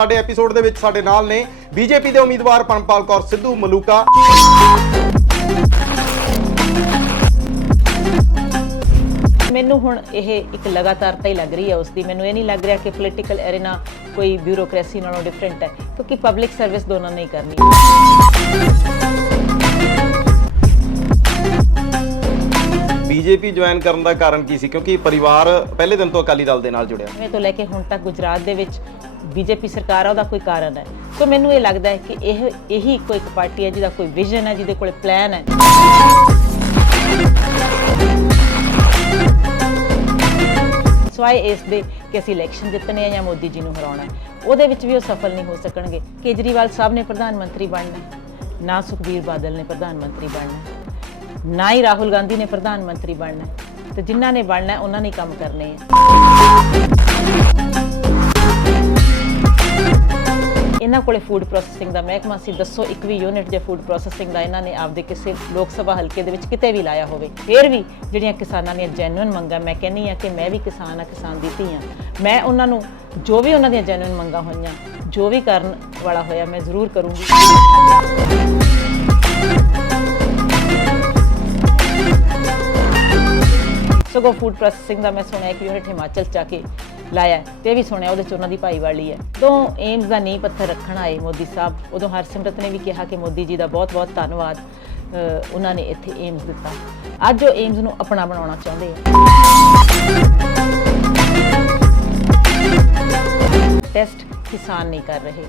ਸਾਡੇ ਐਪੀਸੋਡ ਦੇ ਵਿੱਚ ਸਾਡੇ ਨਾਲ ਨੇ ਬੀਜੇਪੀ ਦੇ ਉਮੀਦਵਾਰ ਪਰਮਪਾਲ ਕੌਰ ਸਿੱਧੂ ਮਲੂਕਾ। ਮੈਨੂੰ ਹੁਣ ਇਹ ਇੱਕ ਲਗਾਤਾਰਤਾ ਹੀ ਲੱਗ ਰਹੀ ਹੈ ਉਸ ਦੀ ਮੈਨੂੰ ਇਹ ਨਹੀਂ ਲੱਗ ਰਿਹਾ ਕਿ ਪੋਲੀਟੀਕਲ ਐਰੀਨਾ ਕੋਈ ਬਿਊਰੋਕ੍ਰੇਸੀ ਨਾਲੋਂ ਡਿਫਰੈਂਟ ਹੈ ਕਿਉਂਕਿ ਪਬਲਿਕ ਸਰਵਿਸ ਦੋਨਾਂ ਨੇ ਹੀ ਕਰਨੀ ਬੀਜੇਪੀ ਜੁਆਇਨ ਕਰਨ ਦਾ ਕਾਰਨ ਕੀ ਸੀ? ਕਿਉਂਕਿ ਪਰਿਵਾਰ ਪਹਿਲੇ ਦਿਨ ਤੋਂ ਅਕਾਲੀ ਦਲ ਦੇ ਨਾਲ ਜੁੜਿਆ। ਮੈਂ ਤੋਂ ਲੈ ਕੇ ਹੁਣ ਤੱਕ ਗੁਜਰਾਤ ਦੇ ਵਿੱਚ ਬੀਜੇਪੀ ਸਰਕਾਰ ਆ, ਉਹਦਾ ਕੋਈ ਕਾਰਨ ਹੈ। ਸੋ ਮੈਨੂੰ ਇਹ ਲੱਗਦਾ ਹੈ ਕਿ ਇਹ, ਇਹੀ ਕੋਈ ਇੱਕ ਪਾਰਟੀ ਹੈ ਜਿਹਦਾ ਕੋਈ ਵਿਜ਼ਨ ਹੈ, ਜਿਹਦੇ ਕੋਲ ਪਲਾਨ ਹੈ। ਸਵਾਏ ਇਸ ਦੇ ਕਿ ਅਸੀਂ ਇਲੈਕਸ਼ਨ ਜਿੱਤਣੇ ਆ ਜਾਂ ਮੋਦੀ ਜੀ ਨੂੰ ਹਰਾਉਣਾ ਉਹਦੇ ਵਿੱਚ ਵੀ ਉਹ ਸਫਲ ਨਹੀਂ ਹੋ ਸਕਣਗੇ। ਕੇਜਰੀਵਾਲ ਸਾਹਿਬ ਨੇ ਪ੍ਰਧਾਨ ਮੰਤਰੀ ਬਣਨਾ ਨਾ ਸੁਖਬੀਰ ਬਾਦਲ ਨੇ ਪ੍ਰਧਾਨ ਮੰਤਰੀ ਬਣਨਾ ਨਾ ਹੀ ਰਾਹੁਲ ਗਾਂਧੀ ਨੇ ਪ੍ਰਧਾਨ ਮੰਤਰੀ ਬਣਨਾ ਹੈ। ਤੇ ਜਿਨ੍ਹਾਂ ਨੇ ਬਣਨਾ ਉਹਨਾਂ ਨੇ ਕੰਮ ਕਰਨੇ ਆ। ਇਹਨਾਂ ਕੋਲੇ ਫੂਡ ਪ੍ਰੋਸੈਸਿੰਗ ਦਾ ਮਹਿਕਮਾ ਸੀ, ਦੱਸੋ ਇੱਕ ਵੀ ਯੂਨਿਟ ਜੇ ਫੂਡ ਪ੍ਰੋਸੈਸਿੰਗ ਦਾ ਇਹਨਾਂ ਨੇ ਆਪਦੇ ਕਿਸੇ ਲੋਕ ਸਭਾ ਹਲਕੇ ਦੇ ਵਿੱਚ ਕਿਤੇ ਵੀ ਲਾਇਆ ਹੋਵੇ। ਫਿਰ ਵੀ ਜਿਹੜੀਆਂ ਕਿਸਾਨਾਂ ਦੀਆਂ ਜੈਨੂਇਨ ਮੰਗਾਂ, ਮੈਂ ਕਹਿੰਨੀ ਆ ਕਿ ਮੈਂ ਵੀ ਕਿਸਾਨ ਆ ਕਿਸਾਨ ਦੀ ਧੀ ਆ ਮੈਂ ਉਹਨਾਂ ਨੂੰ ਜੋ ਵੀ ਉਹਨਾਂ ਦੀਆਂ ਜੈਨੂਇਨ ਮੰਗਾਂ ਹੋਈਆਂ, ਜੋ ਵੀ ਕਰਨ ਵਾਲਾ ਹੋਇਆ, ਮੈਂ ਜ਼ਰੂਰ ਕਰੂੰਗੀ। ਸਗੋਂ ਫੂਡ ਪ੍ਰੋਸੈਸਿੰਗ ਦਾ ਮੈਂ ਸੁਣਿਆ ਕਿ ਯੂਨਿਟ ਹਿਮਾਚਲ ਚ ਆ ਕੇ ਲਾਇਆ ਹੈ, ਤੇ ਇਹ ਵੀ ਸੁਣਿਆ ਉਹਦੇ ਚ ਉਹਨਾਂ ਦੀ ਭਾਈਵਾਲੀ ਹੈ। ਤੋਂ ਏਮਸ ਦਾ ਨੀਂਹ ਪੱਥਰ ਰੱਖਣ ਆਏ ਮੋਦੀ ਸਾਹਿਬ। ਉਦੋਂ ਹਰਸਿਮਰਤ ਨੇ ਵੀ ਕਿਹਾ ਕਿ ਮੋਦੀ ਜੀ ਦਾ ਬਹੁਤ-ਬਹੁਤ ਧੰਨਵਾਦ ਉਹਨਾਂ ਨੇ ਇੱਥੇ ਏਮਸ ਦਿੱਤਾ। ਅੱਜ ਉਹ ਏਮਸ ਨੂੰ ਆਪਣਾ ਬਣਾਉਣਾ ਚਾਹੁੰਦੇ ਆ। ਟੈਸਟ ਕਿਸਾਨ ਨਹੀਂ ਕਰ ਰਹੇ।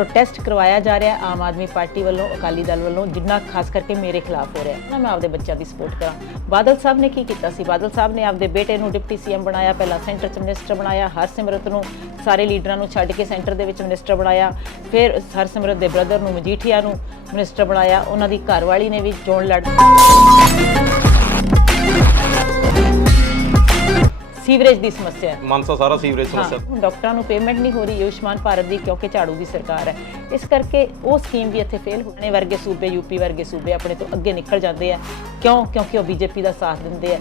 ਪ੍ਰੋਟੈਸਟ ਕਰਵਾਇਆ ਜਾ ਰਿਹਾ ਆਮ ਆਦਮੀ ਪਾਰਟੀ ਵੱਲੋਂ, ਅਕਾਲੀ ਦਲ ਵੱਲੋਂ, ਜਿੰਨਾ ਖਾਸ ਕਰਕੇ ਮੇਰੇ ਖਿਲਾਫ ਹੋ ਰਿਹਾ ਨਾ ਮੈਂ ਆਪਦੇ ਬੱਚਿਆਂ ਦੀ ਸਪੋਰਟ ਕਰਾਂ। ਬਾਦਲ ਸਾਹਿਬ ਨੇ ਕੀ ਕੀਤਾ ਸੀ? ਬਾਦਲ ਸਾਹਿਬ ਨੇ ਆਪਦੇ ਬੇਟੇ ਨੂੰ ਡਿਪਟੀ ਸੀਐਮ ਬਣਾਇਆ, ਪਹਿਲਾਂ ਸੈਂਟਰ 'ਚ ਮਿਨਿਸਟਰ ਬਣਾਇਆ, ਹਰਸਿਮਰਤ ਨੂੰ ਸਾਰੇ ਲੀਡਰਾਂ ਨੂੰ ਛੱਡ ਕੇ ਸੈਂਟਰ ਦੇ ਵਿੱਚ ਮਿਨਿਸਟਰ ਬਣਾਇਆ, ਫਿਰ ਹਰਸਿਮਰਤ ਦੇ ਬ੍ਰਦਰ ਨੂੰ ਮਜੀਠੀਆ ਨੂੰ ਮਿਨਿਸਟਰ ਬਣਾਇਆ, ਉਹਨਾਂ ਦੀ ਘਰਵਾਲੀ ਨੇ ਵੀ ਚੋਣ ਲੜ ਸੀਵਰੇਜ ਦੀ ਸਮੱਸਿਆ ਹੈ। ਮਾਨਸਾ ਸਾਰਾ ਸੀਵਰੇਜ ਸਮੱਸਿਆ। ਹਾਂ, ਡਾਕਟਰਾਂ ਨੂੰ ਪੇਮੈਂਟ ਨਹੀਂ ਹੋ ਰਹੀ ਆਯੁਸ਼ਮਾਨ ਭਾਰਤ ਦੀ ਕਿਉਂਕਿ ਝਾੜੂ ਦੀ ਸਰਕਾਰ ਹੈ। ਇਸ ਕਰਕੇ ਉਹ ਸਕੀਮ ਵੀ ਇੱਥੇ ਫੇਲ ਹੋਣੇ ਵਰਗੇ ਸੂਬੇ ਯੂਪੀ ਵਰਗੇ ਸੂਬੇ ਆਪਣੇ ਤੋਂ ਅੱਗੇ ਨਿਕਲ ਜਾਂਦੇ ਆ। ਕਿਉਂ? ਕਿਉਂਕਿ ਉਹ ਬੀਜੇਪੀ ਦਾ ਸਾਥ ਦਿੰਦੇ ਆ।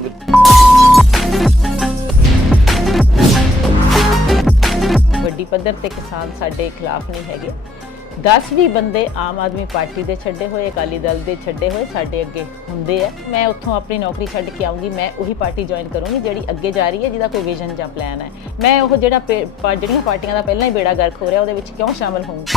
ਵੱਡੀ ਪੱਧਰ ਤੇ ਕਿਸਾਨ ਸਾਡੇ ਖਿਲਾਫ ਨਹੀਂ ਹੈਗੇ। 10 ਵੀ ਬੰਦੇ ਆਮ ਆਦਮੀ ਪਾਰਟੀ ਦੇ ਛੱਡੇ ਹੋਏ, ਅਕਾਲੀ ਦਲ ਦੇ ਛੱਡੇ ਹੋਏ, ਸਾਡੇ ਅੱਗੇ ਹੁੰਦੇ ਆ। ਮੈਂ ਉੱਥੋਂ ਆਪਣੀ ਨੌਕਰੀ ਛੱਡ ਕੇ ਆਉਂਗੀ, ਮੈਂ ਉਹੀ ਪਾਰਟੀ ਜੁਆਇਨ ਕਰੂੰਗੀ ਜਿਹੜੀ ਅੱਗੇ ਜਾ ਰਹੀ ਹੈ, ਜਿਹਦਾ ਕੋਈ ਵਿਜ਼ਨ ਜਾਂ ਪਲਾਨ ਹੈ। ਮੈਂ ਉਹ ਜਿਹੜਾ ਪੇ- ਪਾ- ਜਿਹੜੀਆਂ ਪਾਰਟੀਆਂ ਦਾ ਪਹਿਲਾਂ ਹੀ ਬੇੜਾ ਗਰਕ ਹੋ ਰਿਹਾ, ਉਹਦੇ ਵਿੱਚ ਕਿਉਂ ਸ਼ਾਮਲ ਹੋਊਂਗੀ?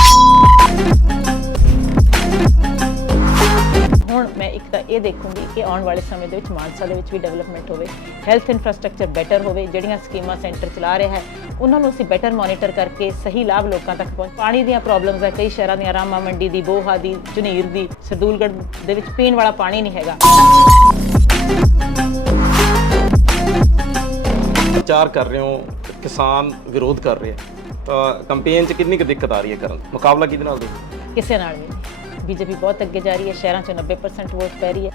ਹੁਣ ਮੈਂ ਇੱਕ ਤਾਂ ਇਹ ਦੇਖੂੰਗੀ ਕਿ ਆਉਣ ਵਾਲੇ ਸਮੇਂ ਦੇ ਵਿੱਚ ਮਾਨਸਾ ਦੇ ਵਿੱਚ ਵੀ ਡਿਵੈਲਪਮੈਂਟ ਹੋਵੇ ਹੈਲਥ ਇਨਫਰਾਸਟ੍ਰਕਚਰ ਬੈਟਰ ਹੋਵੇ ਜਿਹੜੀਆਂ ਸਕੀਮਾਂ ਸੈਂਟਰ ਚਲਾ ਰਿਹਾ ਹੈ ਉਹਨਾਂ ਨੂੰ ਅਸੀਂ ਬੈਟਰ ਮੋਨੀਟਰ ਕਰਕੇ ਸਹੀ ਲਾਭ ਲੋਕਾਂ ਤੱਕ ਪਹੁੰਚ ਪਾਣੀ ਦੀਆਂ ਪ੍ਰੋਬਲਮਸ ਹੈ ਕਈ ਸ਼ਹਿਰਾਂ ਦੀਆਂ ਰਾਮਾ ਮੰਡੀ ਦੀ ਬੋਹਾ ਦੀ ਝੁਨੀਰ ਦੀ ਸਰਦੂਲਗੜ੍ਹ ਦੇ ਵਿੱਚ ਪੀਣ ਵਾਲਾ ਪਾਣੀ ਨਹੀਂ ਹੈਗਾ। ਪ੍ਰਚਾਰ ਕਰ ਰਹੇ ਹੋ ਕਿਸਾਨ ਵਿਰੋਧ ਕਰ ਰਹੇ ਤਾਂ ਕੰਪੇਨ 'ਚ ਕਿੰਨੀ ਕੁ ਦਿੱਕਤ ਆ ਰਹੀ ਹੈ ਕਰਨ? ਮੁਕਾਬਲਾ ਕਿਹਦੇ ਨਾਲ ਦੇ ਕਿਸੇ ਨਾਲ ਵੀ ਬੀਜੇਪੀ ਬਹੁਤ ਅੱਗੇ ਜਾ ਰਹੀ ਹੈ, ਸ਼ਹਿਰਾਂ 'ਚ 90% ਵੋਟ ਪੈ ਰਹੀ ਹੈ।